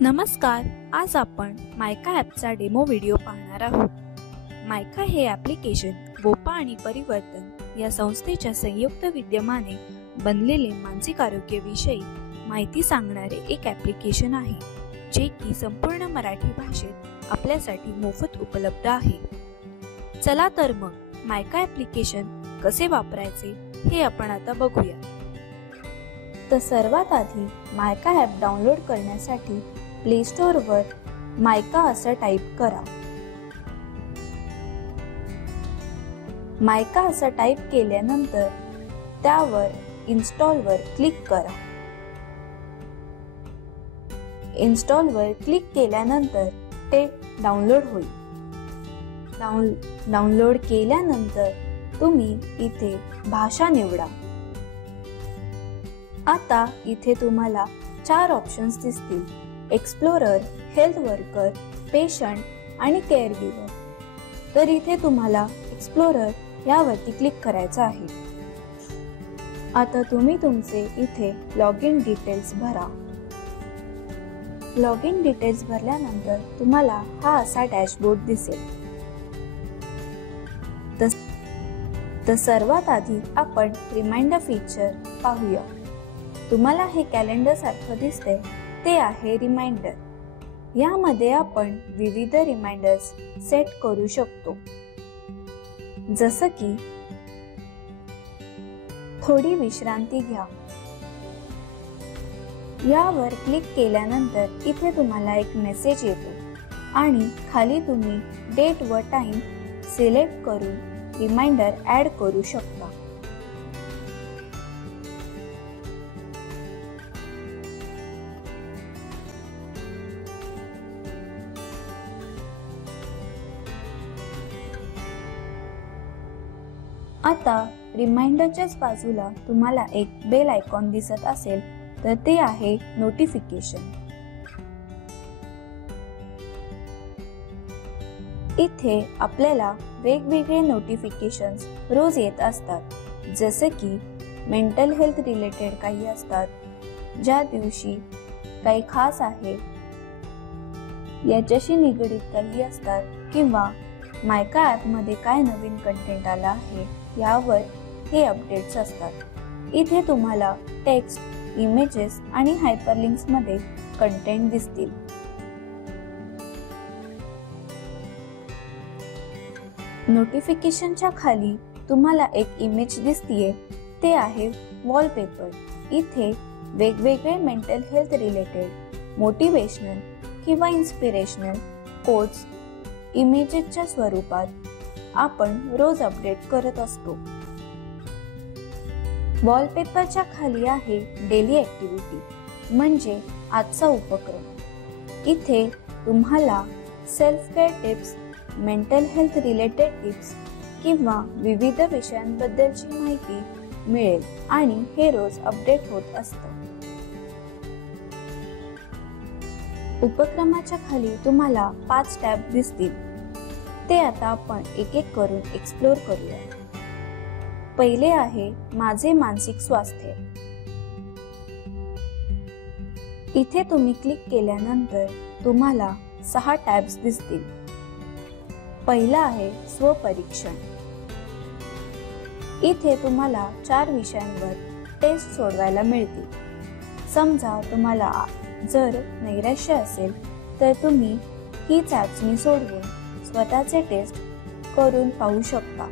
नमस्कार, आज आपण मायका ॲपचा डेमो व्हिडिओ पाहणार आहोत। मायका हे ॲप्लिकेशन बोपा आणि परिवर्तन या संस्थेच्या संयुक्त विद्यमाने बनलेले मानसिक आरोग्याविषयी माहिती सांगणारे एक ॲप्लिकेशन आहे, जे की संपूर्ण मराठी भाषेत आपल्यासाठी मोफत उपलब्ध आहे। चला तर मग मायका ॲप्लिकेशन कसे वापरायचे हे आपण आता बघूया। तर सर्वात आधी मायका ॲप डाउनलोड करण्यासाठी प्ले स्टोर वर मायका असं टाइप करा। मायका असं टाइप केल्यानंतर त्यावर इन्स्टॉल वर क्लिक करा। इन्स्टॉल वर क्लिक केल्यानंतर ते डाउनलोड होईल। डाउनलोड केल्यानंतर तुम्ही इथे भाषा निवडा। आता इथे तुम्हाला 4 ऑप्शन्स दिसतील: एक्सप्लोरर, हेल्थ वर्कर, पेशंट आणि केअर गिव्हर। तर इथे तुम्हाला एक्सप्लोरर यावरती क्लिक करायचं आहे। आता तुम्ही तुमचे इथे लॉग इन डिटेल्स भरा। लॉग इन डिटेल्स भरल्यानंतर तुम्हाला हा असा डॅशबोर्ड दिसेल। तर सर्वात आधी आपण रिमाइंडर फीचर पाहूया। तुम्हाला हे कॅलेंडर सारखं दिसते, ते आहे रिमाइंडर। यामध्ये आपण विविध रिमाइंडर्स सेट करू शकतो, जसं की थोडी विश्रांती घ्या। यावर क्लिक केल्यानंतर इथे तुम्हाला एक मेसेज येतो आणि खाली तुम्ही डेट व टाइम सिलेक्ट करून रिमाइंडर ऍड करू शकता। आता रिमाइंडरच्याच बाजूला तुम्हाला एक बेल आयकॉन दिसत असेल, तर ते आहे नोटिफिकेशन। इथे आपल्याला वेगवेगळे नोटिफिकेशन्स रोज येत असतात, जसे की मेंटल हेल्थ रिलेटेड काही असतात, ज्या दिवशी काही खास आहे याच्याशी निगडीत काही असतात, किंवा मायका ॲप मध्ये काय नवीन कंटेंट आला आहे यावर हे अपडेट्स असतात। इथे तुम्हाला टेक्स्ट, इमेजेस आणि हायपरलिंक्स मध्ये कंटेंट दिसतील। नोटिफिकेशनच्या खाली तुम्हाला एक इमेज दिसतीये, ते आहे वॉलपेपर। इथे वेगवेगळे मेंटल हेल्थ रिलेटेड, मोटिवेशनल किंवा इन्स्पिरेशनल कोट्स इमेजेसच्या स्वरूपात आपण रोज अपडेट करत असतो। वॉलपेपरच्या खाली आहे डेली ऍक्टिव्हिटी, म्हणजे आजचा उपक्रम। इथे तुम्हाला self care tips, mental health related tips किंवा विविध विषयांबद्दलची माहिती मिळेल आणि हे रोज अपडेट होत असतं। उपक्रमाच्या खाली तुम्हाला 5 टॅब दिसतील, ते आता आपण एक एक करून एक्सप्लोर करूया। पहिले आहे माझे मानसिक स्वास्थ्य। इथे तुम्ही क्लिक केल्यानंतर तुम्हाला 6 टॅब्स दिसतील। पहिला आहे स्वपरीक्षण। इथे तुम्हाला 4 विषयांवर टेस्ट सोडवायला मिळतील। समजा तुम्हाला जर नैराश्य असेल, तर तुम्ही ही चाचणी सोडवून स्वतःचे टेस्ट करून पाहू शकता।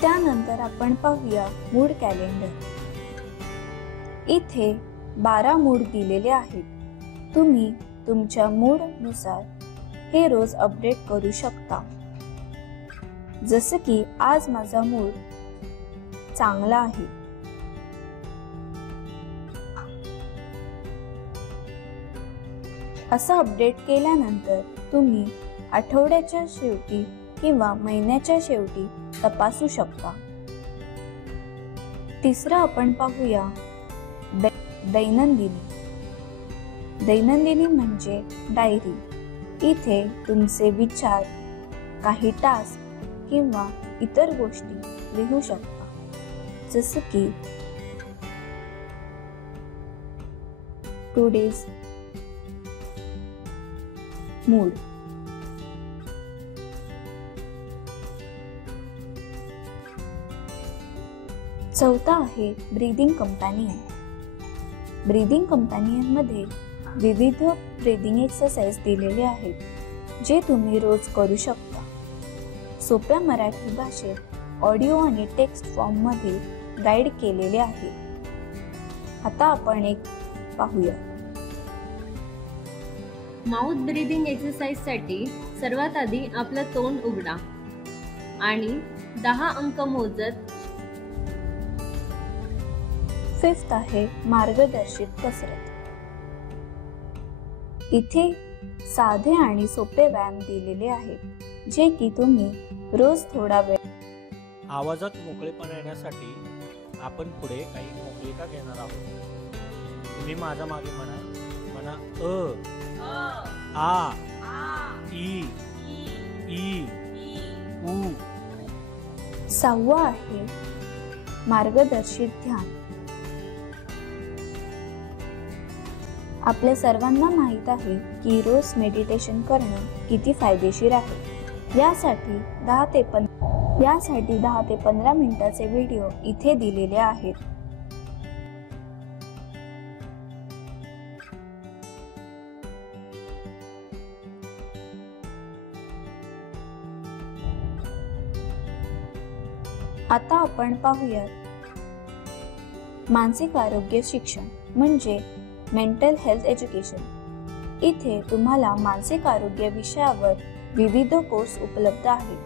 त्यानंतर आपण पाहूया मूड कॅलेंडर। इथे 12 मूड दिलेले आहेत। तुम्ही तुमच्या मूड नुसार हे रोज अपडेट करू शकता, जसे की आज माझा मूड चांगला आहे। असं अपडेट केल्यानंतर तुम्ही आठवड्याच्या शेवटी किंवा महिन्याच्या शेवटी तपासू शकता। तिसरं आपण पाहूया दैनंदिनी। दैनंदिनी म्हणजे डायरी। इथे तुमचे विचार, काही टास्क किंवा इतर गोष्टी लिहू शकता, जसे की today's mood. चौथा आहे ब्रीदिंग कंपॅनियन. ब्रीदिंग कंपॅनियन मध्ये विविध ब्रीदिंग एक्सरसाइज दिलेले आहेत जे तुम्ही रोज करू शकता. सोप्या मराठी भाषेत ऑडिओ आणि टेक्स्ट फॉर्म मध्ये गाईड केलेले आहे. आता आपण एक पाहूया. माउथ ब्रीदिंग एक्सरसाइज साठी सर्वात आधी आपलं तोंड उघडा आणि 10 अंक मोजत. फिफ्थ आहे मार्गदर्शित कसरत. इथे साधे आणि सोपे व्यायाम दिलेले आहेत जे की तुम्ही रोज थोडा वेळ. आवाजात मोकळेपणा येण्यासाठी आपण पुढे काही मोकळीका घेणार आहोत. तुम्ही माझ्या मागे म्हणा आ ई ई उ. सहावा आहे मार्गदर्शित ध्यान. आपल्या सर्वांना माहित आहे की रोज मेडिटेशन करणं किती फायदेशीर आहे. यासाठी 10 ते 15 मिनिटाचे व्हिडिओ इथे दिलेले आहेत. आता आपण पाहूयात मानसिक आरोग्य शिक्षण म्हणजे मेंटल हेल्थ एज्युकेशन. इथे तुम्हाला मानसिक आरोग्य विषयावर विविध कोर्स उपलब्ध आहेत.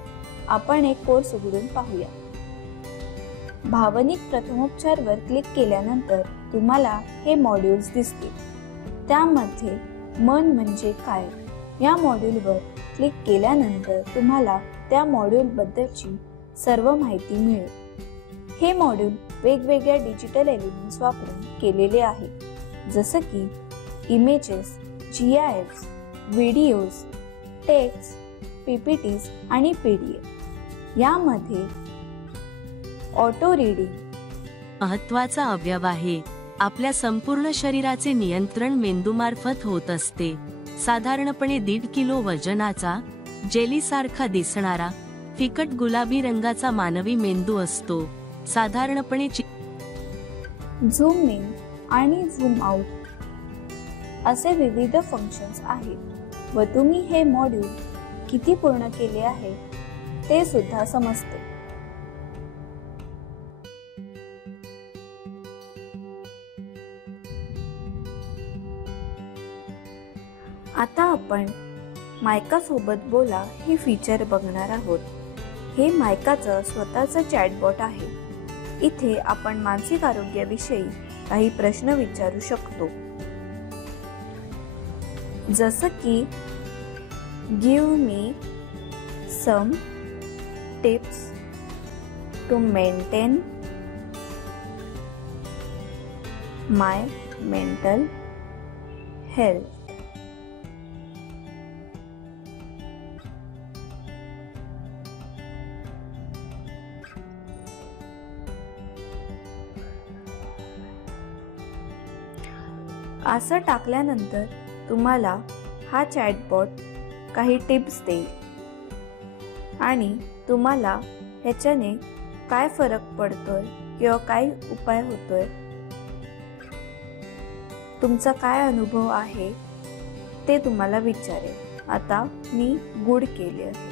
आपण एक कोर्स उघडून पाहूया. भावनिक प्रथमोपचार वर क्लिक केल्यानंतर तुम्हाला हे मॉड्यूल्स दिसतील. त्यामध्ये मन म्हणजे काय या मॉड्यूलवर क्लिक केल्यानंतर तुम्हाला त्या मॉड्यूल बद्दलची सर्व माहिती मिळेल. हे मॉड्यूल वेगवेगळ्या डिजिटल एलिमेंट्स वापरून केलेले आहे जसे की images, GIFs, videos, text, PPTs आणि PDF. यामध्ये ऑटो रीडिंग महत्त्वाचा अवयव आहे. आपल्या संपूर्ण शरीराचे नियंत्रण मेंदूमार्फत होत असते. साधारणपणे 1.5 किलो वजनाचा जेलीसारखा दिसणारा फिकट गुलाबी रंगाचा मानवी मेंदू असतो. साधारणपणे झूम इन आणि झूम आउट असे विविध फंक्शन्स आहेत व तुम्ही हे मॉड्यूल किती पूर्ण केले आहे ते सुद्धा समजते. आता आपण मायका सोबत बोला हे फीचर बघणार आहोत. हे मायकाचं स्वतःचं चॅटबॉट आहे. इथे आपण मानसिक आरोग्याविषयी काही प्रश्न विचारू शकतो जसं की give me some tips to maintain my mental health. असं टाकल्यानंतर तुम्हाला हा चॅटबॉट काही टिप्स देईल आणि तुम्हाला ह्याच्याने काय फरक पडतोय किंवा काय उपाय होतोय, तुमचा काय अनुभव आहे ते तुम्हाला विचारेल. आता मी गुड केले आहे.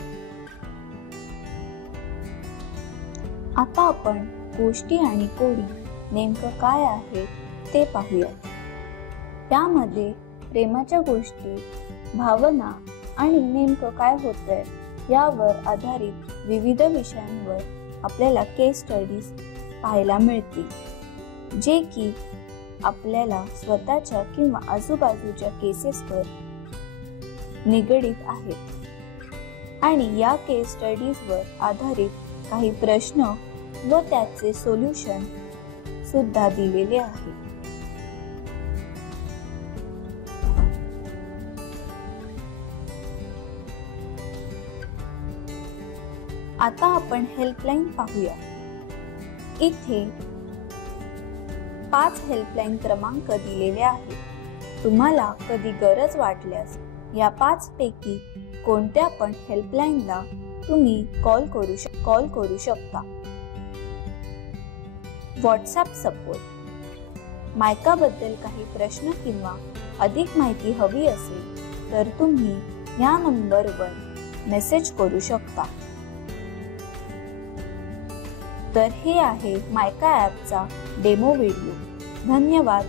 आता आपण गोष्टी आणि कोडी नेमकं काय आहे ते पाहूया. त्यामध्ये प्रेमाच्या गोष्टी, भावना आणि नेमकं काय होतंय यावर आधारित विविध विषयांवर आपल्याला केस स्टडीज पाहायला मिळतील जे की आपल्याला स्वतःच्या किंवा आजूबाजूच्या केसेसवर निगडीत आहेत आणि या केस स्टडीजवर आधारित काही प्रश्न व त्याचे सोल्युशन सुद्धा दिलेले आहे. आता आपण हेल्पलाईन पाहूया. इथे 5 हेल्पलाईन क्रमांक दिलेले आहेत. तुम्हाला कधी गरज वाटल्यास या 5 पैकी कोणत्या पण हेल्पलाईनला तुम्ही कॉल करू शकता. WhatsApp support. मायका बद्दल काही प्रश्न किंवा अधिक माहिती हवी असेल तर तुम्ही या नंबरवर मेसेज करू शकता. तर हे आहे मायका ॲपचा डेमो व्हिडिओ. धन्यवाद.